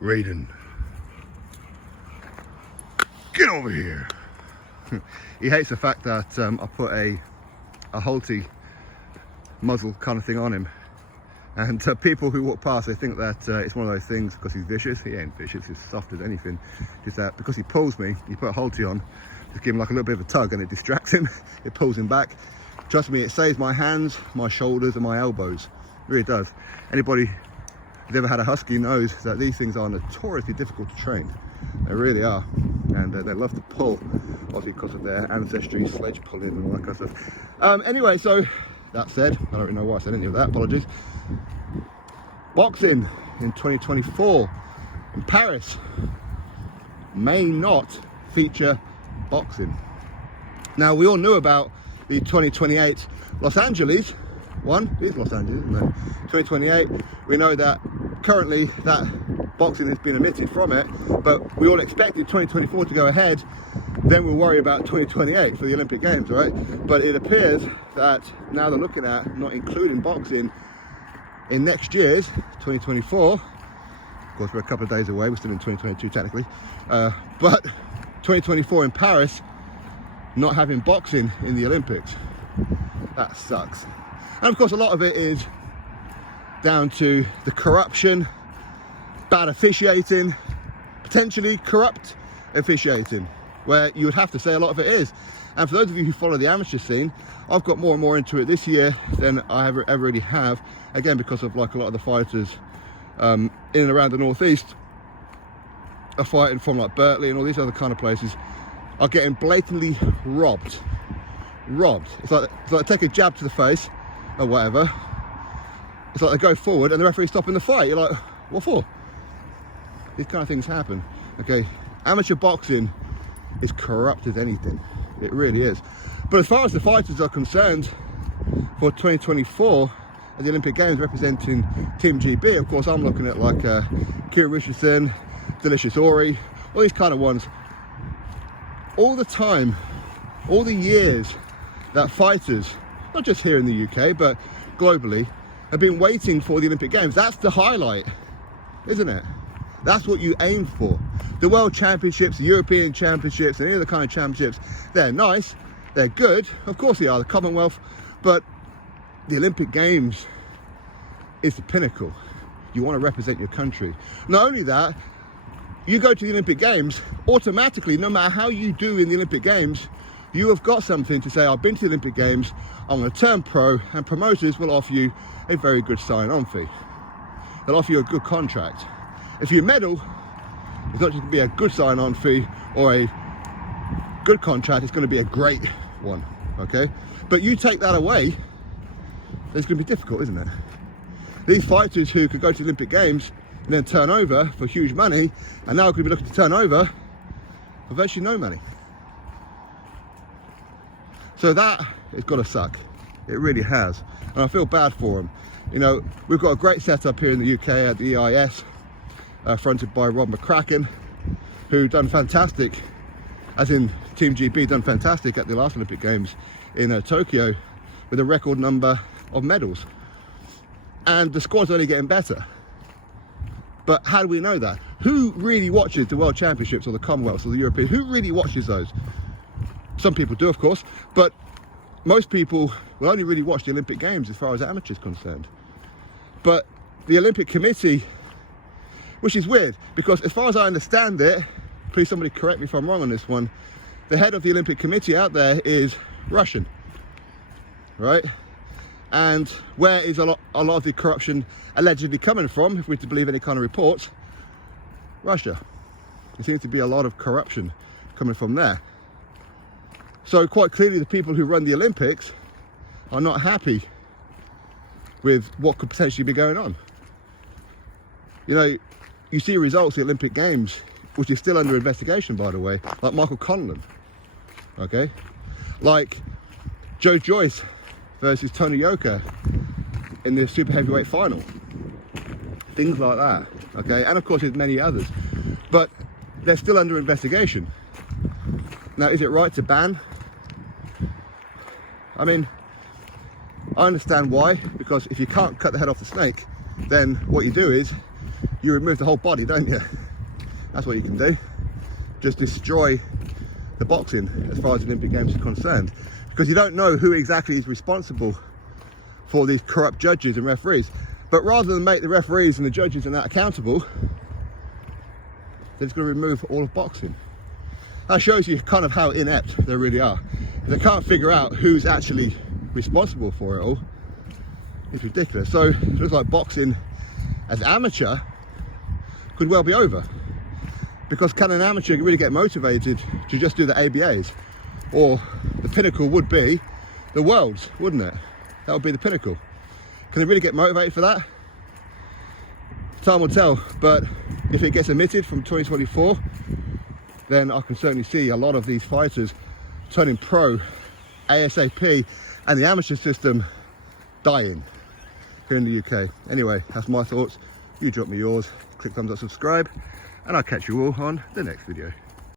Raiden, get over here. He hates the fact that I put a halty muzzle kind of thing on him, and people who walk past, they think that it's one of those things because he's vicious. He ain't vicious, he's soft as anything. Just that because he pulls me, you put a halty on, just give him like a little bit of a tug and it distracts him. It pulls him back. Trust me, it saves my hands, my shoulders and my elbows. It really does. Anybody who's ever had a husky knows that these things are notoriously difficult to train. They really are. And they love to pull, obviously because of their ancestry, sledge pulling and all that kind of stuff. Anyway, so that said, I don't really know why I said any of that, apologies. Boxing in 2024 in Paris may not feature boxing. Now, we all knew about the 2028 Los Angeles one. It is Los Angeles, isn't it? 2028. We know that currently that boxing has been omitted from it, but we all expected 2024 to go ahead. Then we'll worry about 2028 for the Olympic Games, right? But it appears that now they're looking at not including boxing in next year's 2024. Of course, we're a couple of days away. We're still in 2022 technically, but 2024 in Paris, not having boxing in the Olympics. That sucks. And of course, a lot of it is down to the corruption, bad officiating, potentially corrupt officiating, where you would have to say a lot of it is. And for those of you who follow the amateur scene, I've got more and more into it this year than I ever really have. Again, because of like a lot of the fighters in and around the Northeast are fighting from like Berkeley and all these other kind of places are getting blatantly robbed. It's like take a jab to the face or whatever. It's like they go forward and the referee's stopping the fight. You're like, what for? These kind of things happen. Okay, amateur boxing is corrupt as anything. It really is. But as far as the fighters are concerned, for 2024 at the Olympic Games representing Team GB, of course, I'm looking at like Kieran Richardson, Delicious Ori, all these kind of ones. All the time, all the years that fighters, not just here in the UK, but globally, have been waiting for the Olympic Games. That's the highlight, isn't it? That's what you aim for. The World Championships, the European Championships, and any other kind of championships, they're nice, they're good, of course they are, the Commonwealth, but the Olympic Games is the pinnacle. You want to represent your country. Not only that, you go to the Olympic Games, automatically, no matter how you do in the Olympic Games, you have got something to say, I've been to the Olympic Games, I'm going to turn pro, and promoters will offer you a very good sign-on fee. They'll offer you a good contract. If you medal, it's not just going to be a good sign-on fee or a good contract, it's going to be a great one, okay? But you take that away, it's going to be difficult, isn't it? These fighters who could go to the Olympic Games and then turn over for huge money, and now are going to be looking to turn over for virtually no money. So that has got to suck. It really has. And I feel bad for them. You know, we've got a great setup here in the UK at the EIS, fronted by Rob McCracken, who done fantastic, as in Team GB done fantastic at the last Olympic Games in Tokyo with a record number of medals. And the squad's only getting better. But how do we know that? Who really watches the World Championships or the Commonwealths or the European? Who really watches those? Some people do, of course, but most people will only really watch the Olympic Games as far as amateurs concerned. But the Olympic Committee, which is weird, because as far as I understand it, please somebody correct me if I'm wrong on this one, the head of the Olympic Committee out there is Russian, right? And where is a lot of the corruption allegedly coming from, if we're to believe any kind of reports? Russia. There seems to be a lot of corruption coming from there. So quite clearly the people who run the Olympics are not happy with what could potentially be going on. You know, you see results of the Olympic Games, which is still under investigation, by the way, like Michael Conlan, okay? Like Joe Joyce versus Tony Yoka in the super heavyweight final. Things like that, okay? And of course there's many others, but they're still under investigation. Now, is it right to ban? I mean, I understand why, because if you can't cut the head off the snake, then what you do is you remove the whole body, don't you? That's what you can do. Just destroy the boxing as far as Olympic Games are concerned, because you don't know who exactly is responsible for these corrupt judges and referees. But rather than make the referees and the judges and that accountable, they're just going to remove all of boxing. That shows you kind of how inept they really are. If they can't figure out who's actually responsible for it all, it's ridiculous. So it looks like boxing as amateur could well be over, because can an amateur really get motivated to just do the ABAs? Or the pinnacle would be the worlds, wouldn't it? That would be the pinnacle. Can they really get motivated for that? Time will tell, but if it gets omitted from 2024, then I can certainly see a lot of these fighters turning pro ASAP, and the amateur system dying here in the UK. Anyway, that's my thoughts. You drop me yours, click thumbs up, subscribe, and I'll catch you all on the next video.